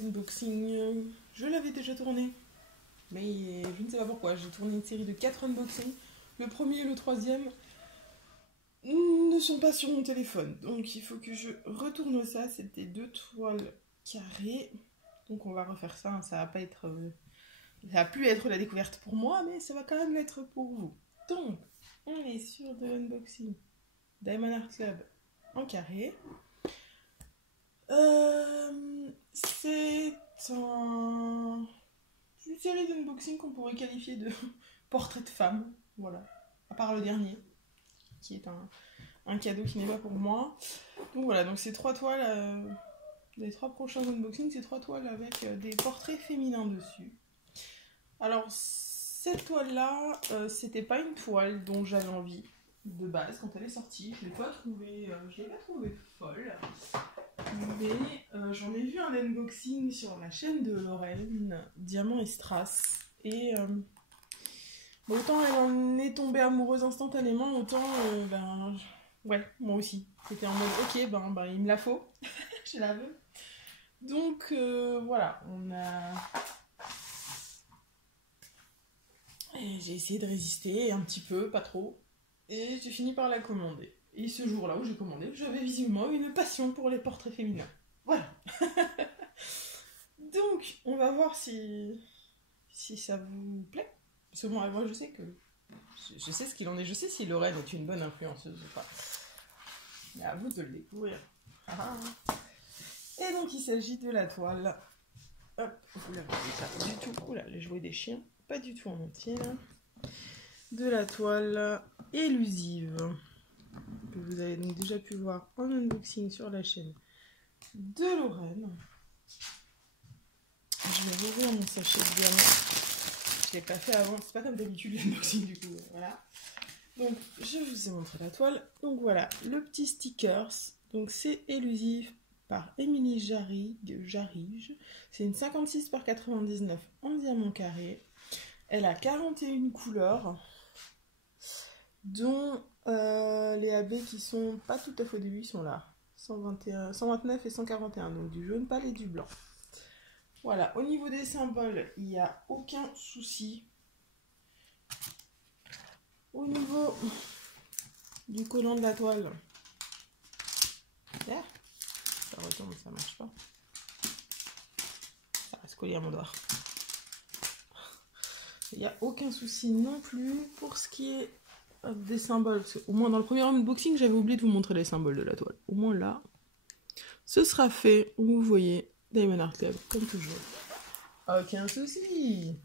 Unboxing, je l'avais déjà tourné, mais je ne sais pas pourquoi. J'ai tourné une série de 4 unboxings. Le premier et le troisième ne sont pas sur mon téléphone, donc il faut que je retourne ça. C'était 2 toiles carrées, donc on va refaire ça. Hein. Ça va pas être, ça va plus être la découverte pour moi, mais ça va quand même l'être pour vous. Donc, on est sur de l'unboxing Diamond Art Club en carré. C'est une série d'unboxing qu'on pourrait qualifier de portrait de femme, voilà. À part le dernier, qui est un cadeau qui n'est pas pour moi. Donc voilà, donc ces 3 toiles, les 3 prochains unboxings, c'est 3 toiles avec des portraits féminins dessus. Alors, cette toile-là, c'était pas une toile dont j'avais envie de base quand elle est sortie. Je l'ai pas trouvée folle. Mais j'en ai vu un unboxing sur la chaîne de Lorraine, Diamant et Strass. Et autant elle en est tombée amoureuse instantanément, autant ouais, moi aussi. C'était en mode ok, il me la faut, je la veux. Donc voilà, j'ai essayé de résister un petit peu, pas trop. Et j'ai fini par la commander. Et ce jour-là où j'ai commandé, j'avais visiblement une passion pour les portraits féminins. Voilà. Donc, on va voir si ça vous plaît. Parce que moi, je sais que... Je sais ce qu'il en est. Je sais si Lorraine est une bonne influenceuse ou pas. Mais à vous de le découvrir. Et donc, il s'agit de la toile. Hop, vous la voyez pas du tout. Oula, les jouets des chiens. Pas du tout en entier, là. De la toile élusive. Que vous avez donc déjà pu voir en unboxing sur la chaîne de Lorraine. Je vais rouvrir mon sachet de diamant. Je ne l'ai pas fait avant, c'est pas comme d'habitude l'unboxing du coup. Voilà. Donc je vous ai montré la toile. Donc voilà, le petit stickers. Donc c'est élusif par Émilie Jarige. C'est une 56 par 99 en diamant carré. Elle a 41 couleurs, dont les AB qui sont pas tout à fait au début sont là. 129 et 141, donc du jaune pâle et du blanc. Voilà, au niveau des symboles, il n'y a aucun souci. Au niveau du collant de la toile, ça retombe, ça marche pas. Ça reste collé à mon doigt. Il n'y a aucun souci non plus pour ce qui est des symboles. Parce qu'au moins dans le premier unboxing, j'avais oublié de vous montrer les symboles de la toile. Au moins là, ce sera fait. Vous voyez, Diamond Art Club, comme toujours. Aucun souci.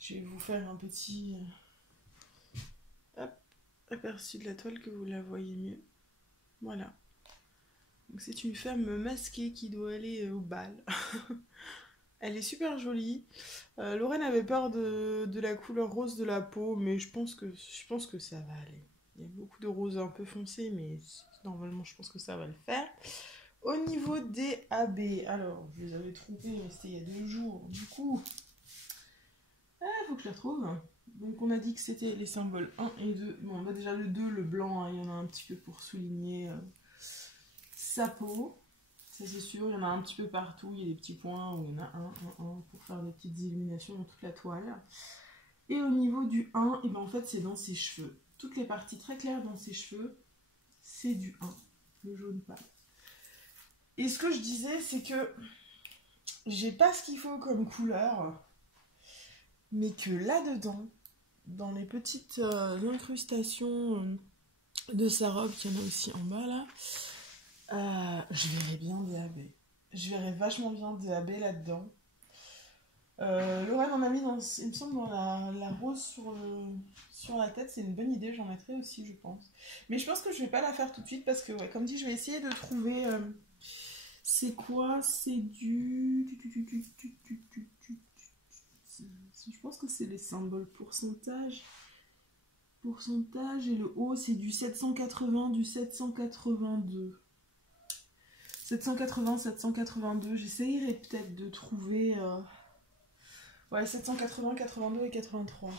Je vais vous faire un petit aperçu de la toile que vous la voyez mieux. Voilà. Donc c'est une femme masquée qui doit aller au bal. Elle est super jolie. Lorraine avait peur de la couleur rose de la peau, mais je pense que ça va aller. Il y a beaucoup de rose un peu foncé, mais normalement je pense que ça va le faire. Au niveau des AB, alors je les avais trouvés, mais c'était il y a 2 jours. Du coup, faut que je les retrouve. Donc on a dit que c'était les symboles 1 et 2. Bon, on a déjà le 2, le blanc, hein, il y en a un petit peu pour souligner sa peau. Ça c'est sûr, il y en a un petit peu partout, il y a des petits points où il y en a un pour faire des petites illuminations dans toute la toile. Et au niveau du 1, et en fait c'est dans ses cheveux. Toutes les parties très claires dans ses cheveux, c'est du 1, le jaune pâle. Et ce que je disais, c'est que j'ai pas ce qu'il faut comme couleur, mais que là-dedans, dans les petites incrustations de sa robe, qu'il y en a aussi en bas là, je verrais bien des AB. Je verrais vachement bien des AB là-dedans. Lorraine en a mis, il me semble, dans la rose sur la tête. C'est une bonne idée, j'en mettrai aussi, je pense. Mais je pense que je vais pas la faire tout de suite parce que, ouais, comme dit, je vais essayer de trouver... c'est quoi? C'est du... Je pense que c'est les symboles pourcentage. Et le haut, c'est du 780, du 782. 780, 782, j'essayerai peut-être de trouver... Ouais, 780, 82 et 83.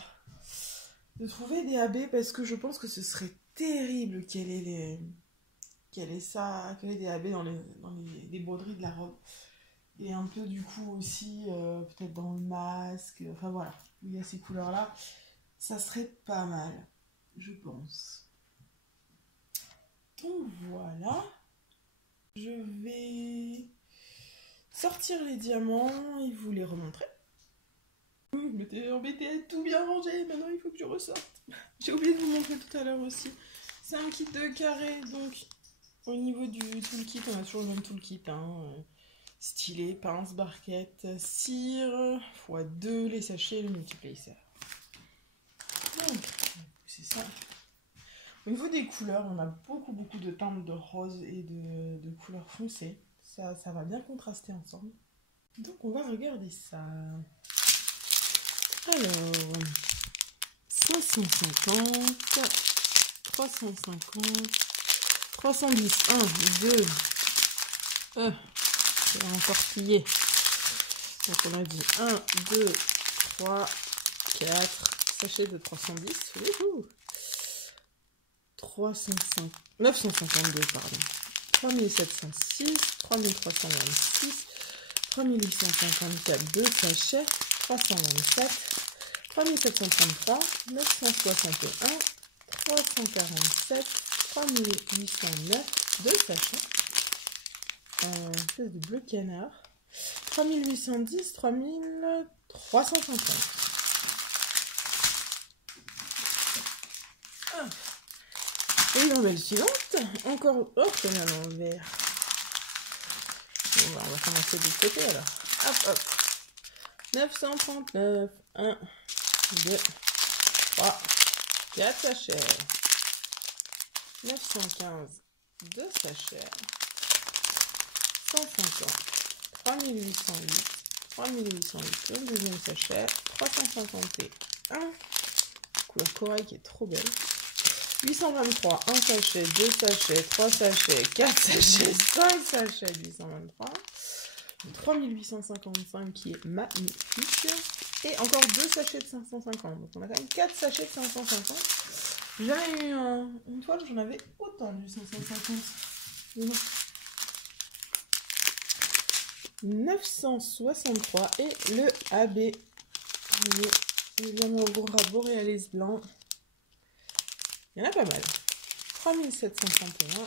De trouver des AB parce que je pense que ce serait terrible qu'elle ait des AB dans les broderies de la robe. Et un peu du coup aussi, peut-être dans le masque, enfin voilà, où il y a ces couleurs-là, ça serait pas mal, je pense. Donc voilà, je vais sortir les diamants et vous les remontrer. Je m'étais embêtée à tout bien ranger, maintenant il faut que je ressorte. J'ai oublié de vous montrer tout à l'heure aussi. C'est un kit de carré, donc au niveau du toolkit, on a toujours le même toolkit, hein. Stylet, pince, barquette, cire, x2, les sachets, le multiplacer. Donc, c'est ça. Au niveau des couleurs, on a beaucoup de teintes de rose et de couleurs foncées. Ça va bien contraster ensemble. Donc on va regarder ça. Alors, 550, 350, 310, 1, 2, c'est encore plié. Donc on a dit 1, 2, 3, 4, sachet de 310. Wouhou. 305, 952, pardon. 3706, 3326, 3854, 2 sachets, 327, 3733, 961, 347, 3809, 2 sachets, un espèce de bleu canard, 3810, 3350. Et l'envers suivante, encore, oh, c'est à l'envers. Bon, bah, on va commencer de l'autre côté alors. Hop, hop. 939, 1, 2, 3, 4 sachets. 915, 2 sachets. 150, 3808, 3808, le deuxième sachet. 351, couleur corail qui est trop belle. 823, 1 sachet, 2 sachets, 3 sachets, 4 sachets, 5 sachets, 823. 3855 qui est magnifique. Et encore 2 sachets de 550. Donc on a quand même 4 sachets de 550. J'ai jamais eu une fois que j'en avais autant du 550. Mais non. 963 et le AB. Le Diamogora Borealis blanc. Il y en a pas mal. 3731,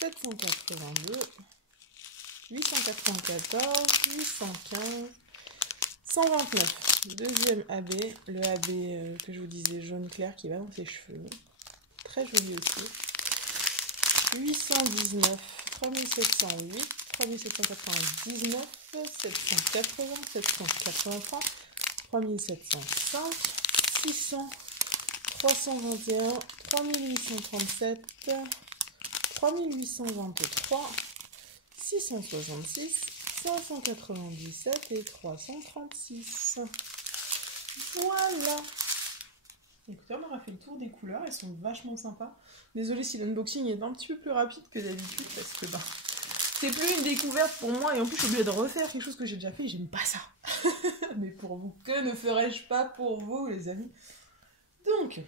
782, 894, 815, 129. Deuxième AB, le AB que je vous disais jaune clair qui va dans ses cheveux. Très joli aussi. 819, 3708, 3799, 780, 783, 3705, 600, 321, 3837, 3823, 666, 597 et 336. Voilà. Écoutez, on aura fait le tour des couleurs, elles sont vachement sympas. Désolée si l'unboxing est un petit peu plus rapide que d'habitude parce que c'est plus une découverte pour moi et en plus je suis obligée de refaire quelque chose que j'ai déjà fait et j'aime pas ça. Mais pour vous, que ne ferais-je pas pour vous les amis? Donc,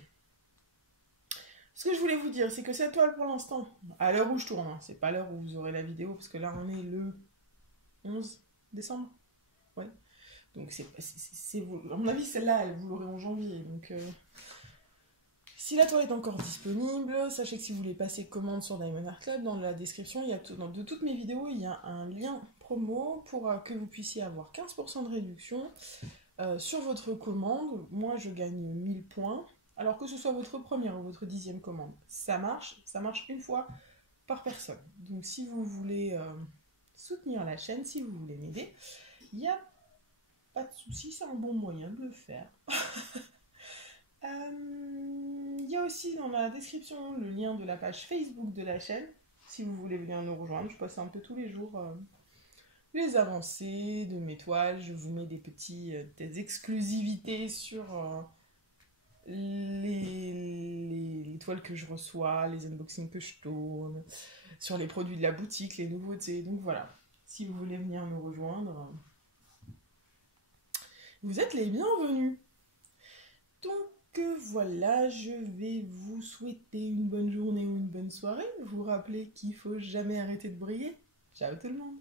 ce que je voulais vous dire, c'est que cette toile pour l'instant, à l'heure où je tourne, hein, c'est pas l'heure où vous aurez la vidéo parce que là on est le 11 décembre. Ouais. Donc à mon avis celle-là, vous l'aurez en janvier. Donc si la toile est encore disponible, sachez que si vous voulez passer commande sur Diamond Art Club, dans la description, il y a de toutes mes vidéos, il y a un lien promo pour que vous puissiez avoir 15% de réduction sur votre commande. Moi, je gagne 1000 points. Alors que ce soit votre première ou votre 10e commande, ça marche une fois par personne. Donc si vous voulez soutenir la chaîne, si vous voulez m'aider, il n'y a pas de souci, c'est un bon moyen de le faire. Il y a aussi dans la description le lien de la page Facebook de la chaîne, si vous voulez venir nous rejoindre. Je passe un peu tous les jours les avancées de mes toiles, je vous mets des exclusivités sur les toiles que je reçois, les unboxings que je tourne, sur les produits de la boutique, les nouveautés. Donc voilà, si vous voulez venir nous rejoindre, vous êtes les bienvenus. Donc voilà, je vais vous souhaiter une bonne journée ou une bonne soirée. Vous rappeler qu'il ne faut jamais arrêter de briller. Ciao tout le monde!